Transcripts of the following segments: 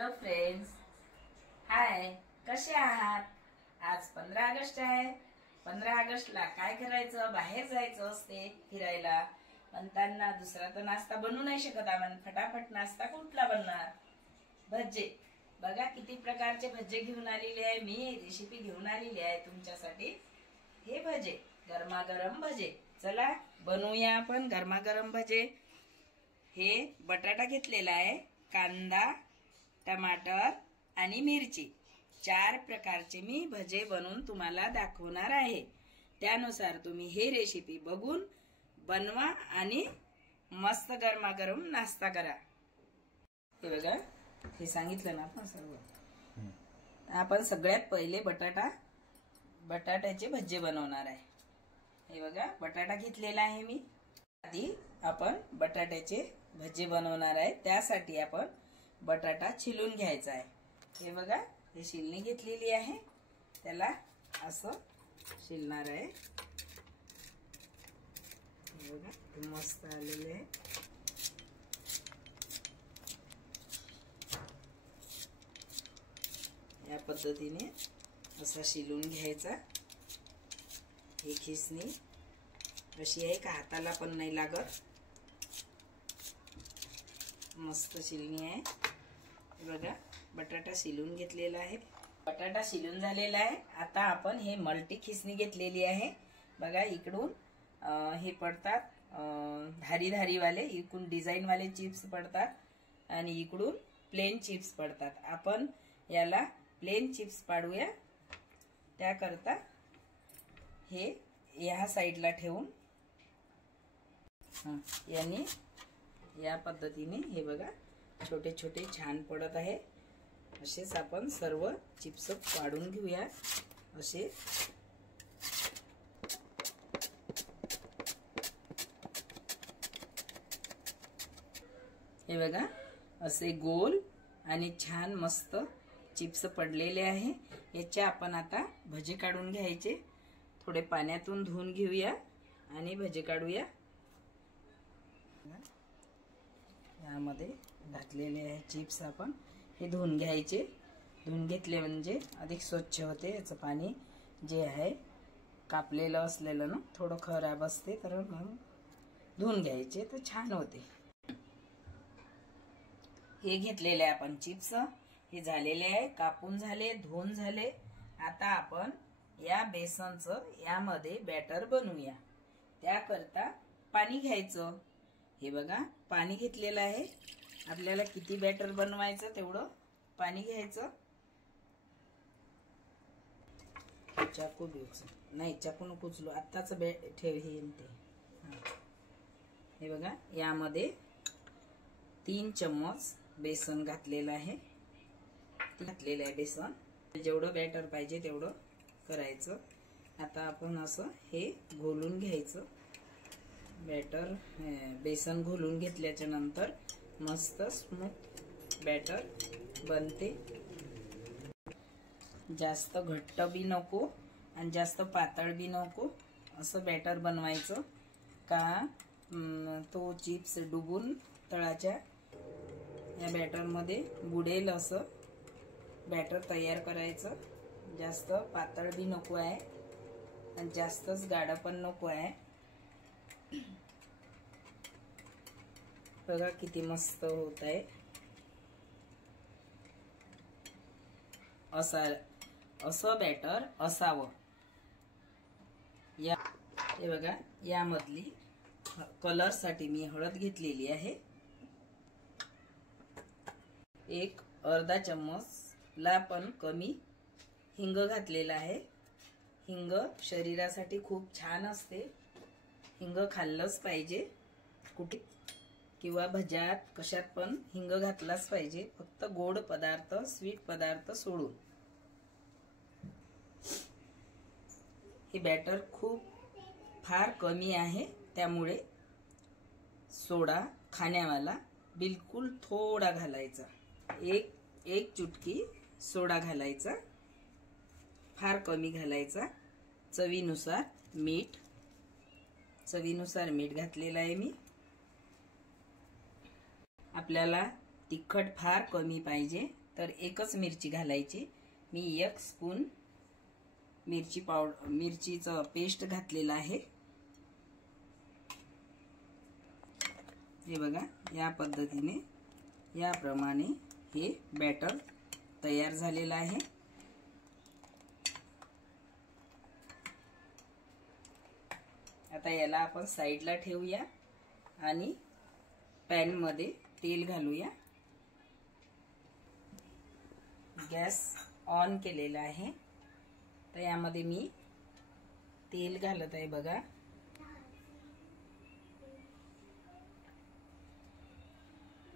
Hello friends, हाय, कसे आहात? आज 15 ऑगस्ट आहे. 15 ऑगस्टला काय करायचं? बाहेर जायचं असते फिरायला. म्हणताना दुसरा तर नाश्ता बनवू नाही शकत आपण. फटाफट नाश्ता कुठला बनणार? भजे. बघा किती प्रकारचे भजे घेऊन आलेले आहे. मी रेसिपी घेऊन आलेली आहे तुमच्यासाठी. हे भजे गरमागरम भजे. चला बनवूया आपण गरमागरम भजे. हे बटाटा घेतलेला आहे, कांदा, टमाटर आणि मिरची. 4 प्रकारचे मी भजे बनवून तुम्हाला दाखवणार आहे. त्यानुसार तुम्ही हे रेसिपी बघून बनवा आणि मस्त गरमागरम नाश्ता करा. हे बघा, हे सांगितलं ना आपण सर्व. आपण सगळ्यात पहिले बटाट्याचे भजे बनवणार आहे. हे बघा, बटाटा घेतलेला आहे मी. आधी आपण बटाट्याचे भजे बनवणार आहे. त्यासाठी आपण बटाटा छिलून घ्यायचा आहे. हे बघा, हे छिलणी घेतलेली आहे. त्याला असं छिलणार आहे. हे बघा, ते मस्त आलेले आहे. या पद्धतीने असा छिलून घ्यायचा. ही खिसणी अशी आहे का हाताला पण नाही लागत. मस्त छिलणी आहे. बघा, बटाटा शिलून घेतलेला आहे. बटाटा शिलून झालेला आहे. आता आपण हे मल्टी खिसणी घेतलेली आहे. बघा, इकडून हे पडतात धारी धारीवाले, इकडून डिझाईन वाले चिप्स पडतात आणि इकडून प्लेन चिप्स पडतात. आपण याला प्लेन चिप्स पाडूया. त्याकरता हे या साईडला ठेवून यांनी या पद्धतीने हे बघा छोटे छोटे छान पडत आहे. असेच आपण सर्व चिप्स पाडून घेऊया. असे हे बघा, असे गोल आणि छान मस्त चिप्स पडलेले आहे. याचे आपण आता भजे काढून घ्यायचे. थोडे पाण्यातून धुवून घेऊया आणि भजे काढूया. यामध्ये घातलेले आहे चिप्स. आपण हे धुवून घ्यायचे. धुवून घेतले म्हणजे अधिक स्वच्छ होते. याचं पाणी जे आहे कापलेलं असलेलं ना थोडं खराब असते, तर मग धुवून घ्यायचे तर छान होते. हे घेतलेले आपण चिप्स. हे झालेले आहे, कापून झाले, धुवून झाले. आता आपण या बेसनचं यामध्ये बॅटर बनवूया. त्याकरता पाणी घ्यायचं. हे बघा, पाणी घेतलेलं आहे. आपल्याला किती बॅटर बनवायचं तेवढं पाणी घ्यायचं. चाकू द्यायचं नाही, चाकू नको उचलू. आत्ताच ठेव हे ते. हे बघा, यामध्ये 3 चम्मच बेसन घातलेलं आहे. घातलेलं आहे बेसन. जेवढं बॅटर पाहिजे तेवढं करायचं. आता आपण असं हे घोलून घ्यायचं. बॅटर बेसन घोलून घेतल्याच्या नंतर मस्त स्मूथ बॅटर बनते. जास्त घट्ट बी नको आणि जास्त पातळ बी नको. असं बॅटर बनवायचं का तो चिप्स डुबून तळाच्या या बॅटरमध्ये बुडेल असं बॅटर तयार करायचं. जास्त पातळ बी नको आहे आणि जास्तच गाढ पण नको आहे. बघा किती मस्त होत आहे. असं बॅटर असावं. हे बघा, यामधली कलर साठी मी हळद घेतलेली आहे. एक अर्धा चम्मच ला पण कमी हिंग घातलेला आहे. हिंग शरीरासाठी खूप छान असते. हिंग खाल्लंच पाहिजे. कुठे किंवा भज्यात कशात पण हिंग घातलाच पाहिजे. फक्त गोड पदार्थ, स्वीट पदार्थ सोडून. हे बॅटर खूप फार कमी आहे, त्यामुळे सोडा खाण्यावाला बिलकुल थोडा घालायचा. एक चुटकी सोडा घालायचा, फार कमी घालायचा. चवीनुसार मीठ. चवीनुसार मीठ घातलेलं आहे मी. आपल्याला तिखट फार कमी पाहिजे तर एकच मिरची घालायची. मी 1 स्पून मिरचीचं पेस्ट घातलेलं आहे. हे बघा, या पद्धतीने याप्रमाणे हे बॅटर तयार झालेलं आहे. आता याला आपण साईडला ठेवूया आणि पॅन मध्ये तेल घालूया. गॅस ऑन केलेला आहे. तर यामध्ये मी तेल घालत आहे. बघा,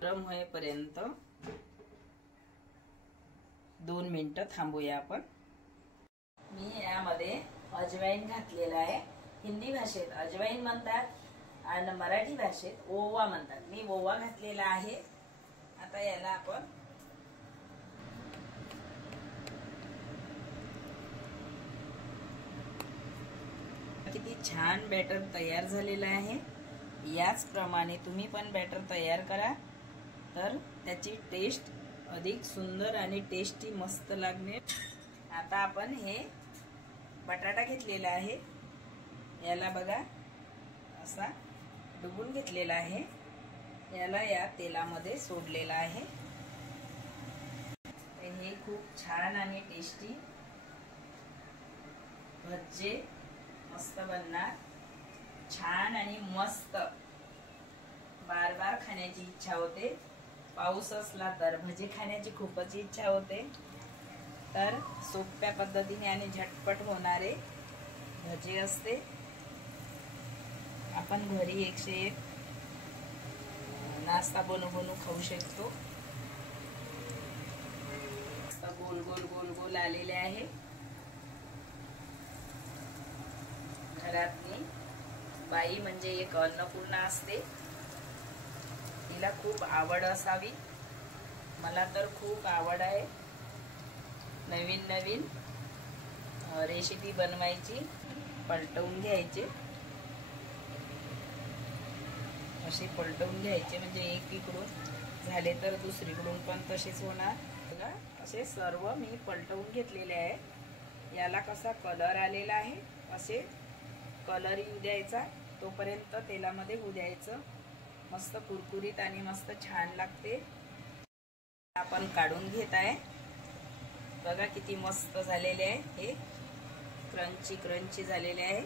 गरम होईपर्यंत 2 मिनिटं थांबूया आपण. मी यामध्ये अजवाईन घातलेला आहे. हिंदी भाषेत अजवाईन म्हणतात आणि मराठी भाषेत ओवा म्हणतात. मी ओवा घातलेला आहे. आता याला आपण किती छान बॅटर तयार झालेलं आहे. याचप्रमाणे तुम्ही पण बॅटर तयार करा, तर त्याची टेस्ट अधिक सुंदर आणि टेस्टी मस्त लागणे. आता आपण हे बटाटा घेतलेला आहे. याला बघा असा डुबून घेतलेला आहे. याला या तेलामध्ये सोडलेला आहे. हे खूप छान आणि टेस्टी भज्जे मस्त बनणार. छान आणि मस्त बार बार खाण्याची इच्छा होते. पाऊस असला तर भजी खाण्याची खूपच इच्छा होते. तर सोप्या पद्धतीने आणि झटपट होणारे भजी असते. आपण घरी 101 नाश्ता बनवून खाऊ शकतो. गोल गोल गोल गोल आलेले आहे. घरातली बाई म्हणजे एक अन्नपूर्णा असते. तिला खूप आवड असावी. मला तर खूप आवड आहे नवीन नवीन रेसिपी बनवायची. पलटवून घ्यायचे, असे पलटवून घ्यायचे म्हणजे एकीकडून झाले तर दुसरीकडून पण तसेच होणार. बघा, असे सर्व मी पलटवून घेतलेले आहे. याला कसा कलर आलेला आहे असे कलर येऊ द्यायचा. तोपर्यंत तेलामध्ये होऊ द्यायचं. मस्त कुरकुरीत आणि मस्त छान लागते. आपण काढून घेत आहे. बघा किती मस्त झालेले आहे. हे क्रंची क्रंची झालेले आहे.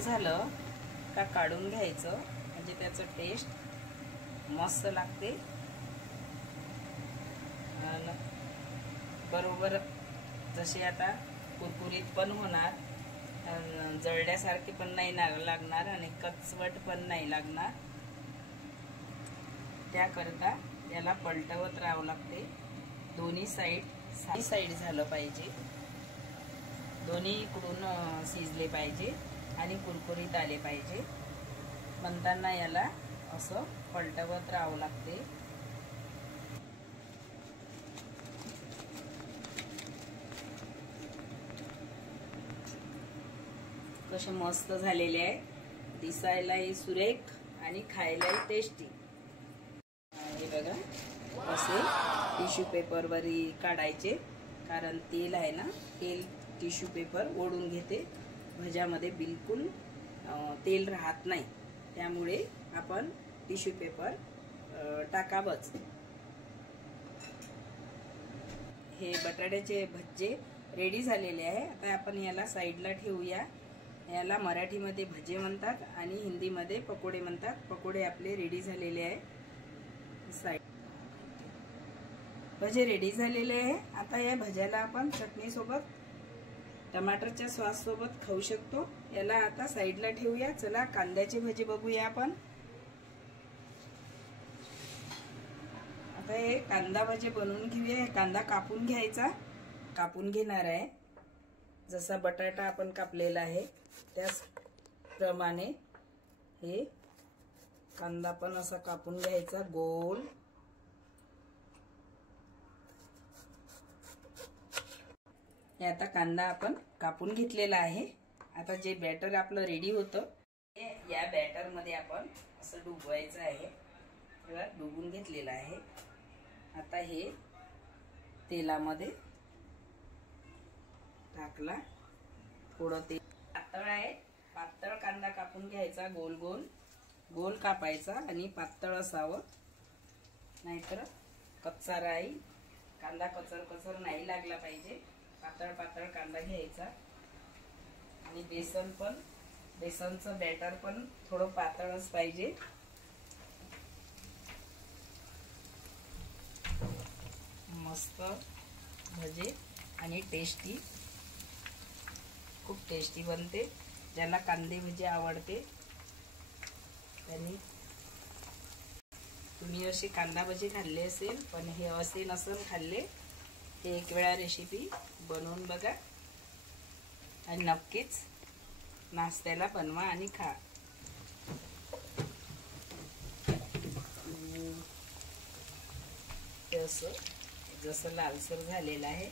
झालं का काढून घ्यायचं म्हणजे त्याचं टेस्ट मस्त लागते. बरोबर जसे आता कुरकुरीत पण होणार, जळल्यासारखे पण नाही लागणार आणि कचवट पण नाही लागणार. त्याकरता याला पलटवत राहावं लागते. दोन्ही साईड झालं पाहिजे. दोन्ही इकडून शिजले पाहिजे आणि कुरकुरीत आले पाहिजे. म्हणताना याला असं पलटवत राहावं लागते. कसे मस्त झालेले आहे. दिसायलाही सुरेख आणि खायलाही टेस्टी. हे बघा, असे टिश्यू पेपरवर काढायचे. कारण तेल आहे ना, तेल टिश्यू पेपर ओढून घेते. भज्यामध्ये बिलकुल तेल राहत नाही. त्यामुळे आपण टिश्यू पेपर टाकावंच. हे बटाट्याचे भज्जे रेडी झालेले आहे. आता आपण याला साईडला ठेवूया. याला मराठीमध्ये भजे म्हणतात आणि हिंदीमध्ये पकोडे म्हणतात. पकोडे आपले रेडी झालेले आहे. भजे रेडी झालेले आहे. आता या भज्याला आपण चटणी सोबत, टमाटरच्या सॉस सोबत खाऊ शकतो. याला आता साईडला ठेवूया. चला कांद्याची भजी बघूया आपण. आता हे कांदा भजी बनवून घेऊया. कांदा कापून घ्यायचा. कापून घेणार आहे. जसा बटाटा आपण कापलेला आहे त्याच प्रमाणे हे कांदा पण असा कापून घ्यायचा गोल. हे आता कांदा आपण कापून घेतलेला आहे. आता जे बॅटर आपलं रेडी होतं या बॅटर मध्ये आपण असं डुबवायचं आहे. बघा डुबून घेतलेलं आहे. आता हे तेलामध्ये टाकला. थोडं तेल पातळ आहे. पातळ कांदा कापून घ्यायचा. गोल गोल गोल कापायचा आणि पातळ असावं, नाहीतर कच्चा राहील. कांदा कचर कचर नाही लागला पाहिजे. पातळ पातळ कांदा घ्यायचा. आणि बेसनचं बॅटर पण थोडं पातळच पाहिजे. मस्त भजे आणि टेस्टी, खूप टेस्टी बनते. ज्यांना कांदे भजी आवडते त्यांनी तुम्ही असे कांदा भजी खाल्ले असेल, पण हे असे नसेल खाल्ले ते एक वेळा रेसिपी बनवून बघा आणि नक्कीच नाश्त्याला बनवा आणि खा. जसं लालसर झालेलं आहे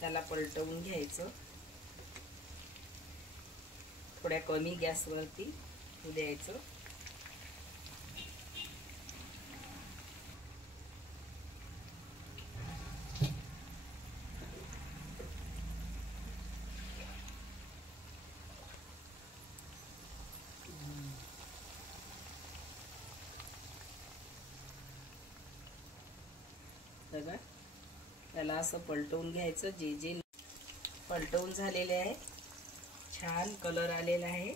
त्याला पलटवून घ्यायचं. थोड्या कमी गॅसवरती द्यायचं. बघा त्याला असं पलटवून घ्यायचं. जे पलटवून झालेले आहे, छान कलर आलेला आहे.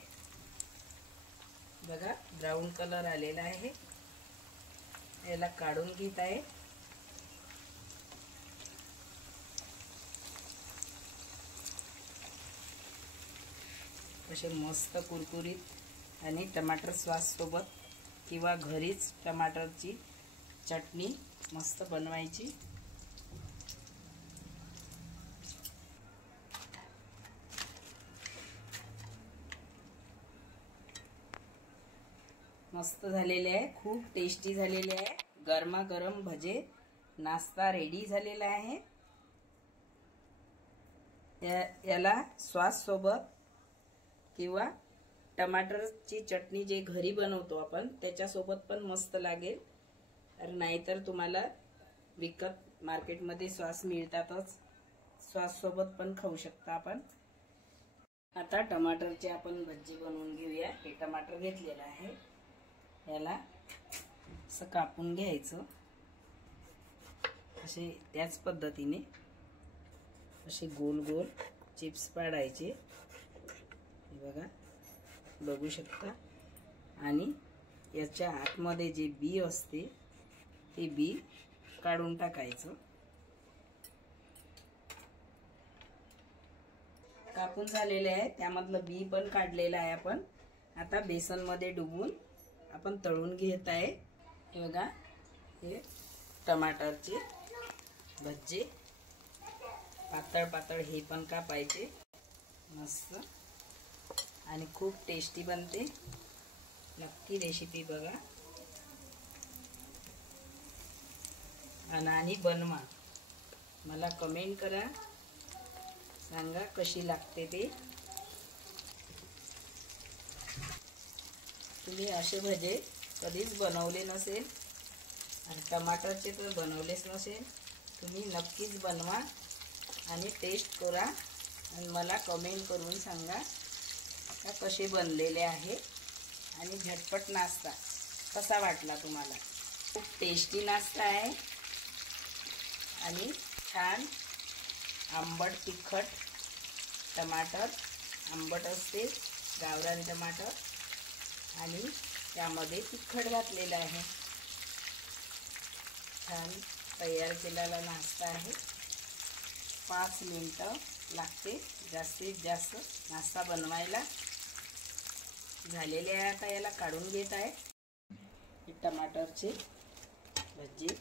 बघा ब्राऊन कलर आलेला आहे. याला काढून घेत आहे. असे मस्त कुरकुरीत आणि टमाटर सॉस सोबत किंवा घरीच टमाटरची चटणी मस्त बनवायची. मस्त झालेले आहे, खूप टेस्टी झालेले आहे. गरमागरम भजे नाश्ता रेडी झालेला आहे. याला सॉस सोबत किंवा टमाटरची चटणी जे घरी बनवतो आपण त्याच्यासोबत पण मस्त लागेल. नाहीतर तुम्हाला विकत मार्केटमध्ये सॉस मिळतातच, सॉस सोबत पण खाऊ शकता आपण. आता टमाटरचे आपण भजी बनवून घेऊया. हे टमाटर घेतलेलं आहे, याला असं कापून घ्यायचं. असे त्याच पद्धतीने असे गोल गोल चिप्स पाडायचे. हे बघा बघू शकता. आणि याच्या आतमध्ये जे बी असते ते बी काढून टाकायचं. कापून झालेले आहे, त्यामधलं बी पण काढलेलं आहे आपण. आता बेसन मध्ये डुबून आपण तळून घेत आहे. हे बघा हे टमाटरचे भजे पातळ पातळ हे पण कापायचे. मस्त आणि खूप टेस्टी बनते. नक्की रेसिपी बघा आणि बनवा. मला कमेंट करा, सांगा कशी लागते ते. तुम्ही असे भजे कधीच बनवले नसेल आणि टमाटरचे तर बनवलेच नसेल. तुम्ही नक्कीच बनवा आणि टेस्ट करा आणि मला कमेंट करून सांगा का कसे बनलेले आहे आणि झटपट नाश्ता कसा वाटला तुम्हाला. खूप टेस्टी नाश्ता आहे आणि छान आंबट तिखट टमाटर, आंबट असते गावरान टमाटर आणि त्यामध्ये तिखट घातलेलं आहे. छान तयार केलेला नाश्ता आहे. 5 मिनिटं लागते जास्तीत जास्त नाश्ता बनवायला. झालेले आहे. आता याला काढून घेत आहे. हे टमाटरचे भजी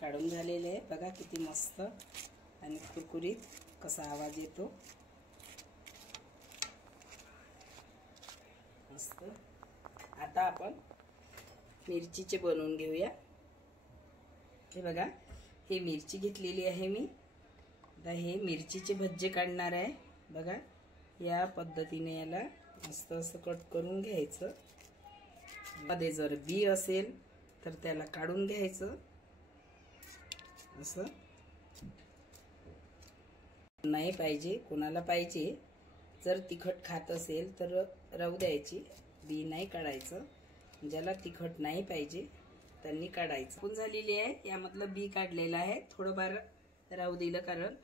काढून झालेले आहे. बघा किती मस्त आणि कुरकुरीत कसा आवाज येतो. मस्त. आता आपण मिरचीचे बनवून घेऊया. हे बघा हे मिरची घेतलेली आहे मी. आता हे मिरचीचे भज्जे काढणार आहे. बघा या पद्धतीने याला मस्त असं कट करून घ्यायचं. मध्ये जर बी असेल तर त्याला काढून घ्यायचं. असं नाही पाहिजे, कोणाला पाहिजे जर तिखट खात असेल तर राहू द्यायची, बी नाही काढायचं. ज्याला तिखट नाही पाहिजे त्यांनी काढायचं. पण झालेली आहे, यामधलं बी काढलेलं आहे, थोडंफार राहू दिलं कारण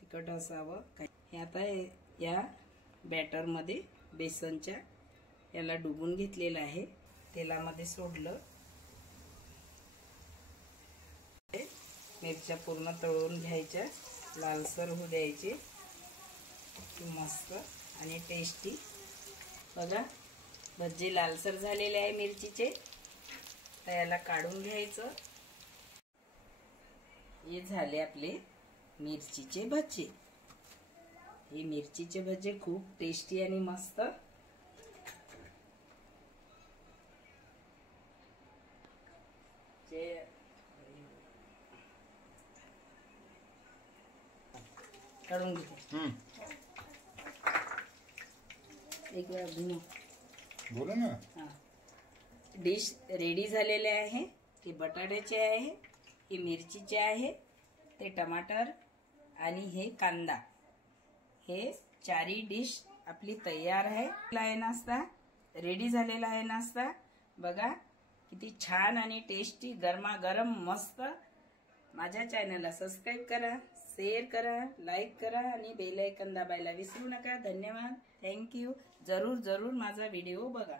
तिखट असावं. हे आता या बॅटरमध्ये बेसनच्या याला डुबून घेतलेलं आहे, तेलामध्ये सोडलं. मिरच्या पूर्ण तळून घ्यायच्या, लालसर होऊ द्यायचे, मस्त आणि टेस्टी. बघा भजी लालसर झालेले आहे मिरचीचे, तर याला काढून घ्यायचं. हे झाले आपले मिरचीचे भजी. हे मिरचीचे भजी खूप टेस्टी आणि मस्त. काढून घेते एक वेळा धुणं. बोला ना. हां, डिश रेडी झालेले आहे. ते बटाट्याचे आहे, हे मिरचीचे आहे, ते टमाटर आणि हे कांदा. हे चारी डिश आपली तयार आहे. नाश्ता रेडी झालेला आहे. नाश्ता बघा किती छान आणि टेस्टी, गरमागरम मस्त. माझ्या चॅनलला सबस्क्राईब करा, शेअर करा, लाईक करा आणि बेल आयकॉन दाबायला विसरू नका. धन्यवाद, थँक्यू. जरूर माझा व्हिडिओ बघा.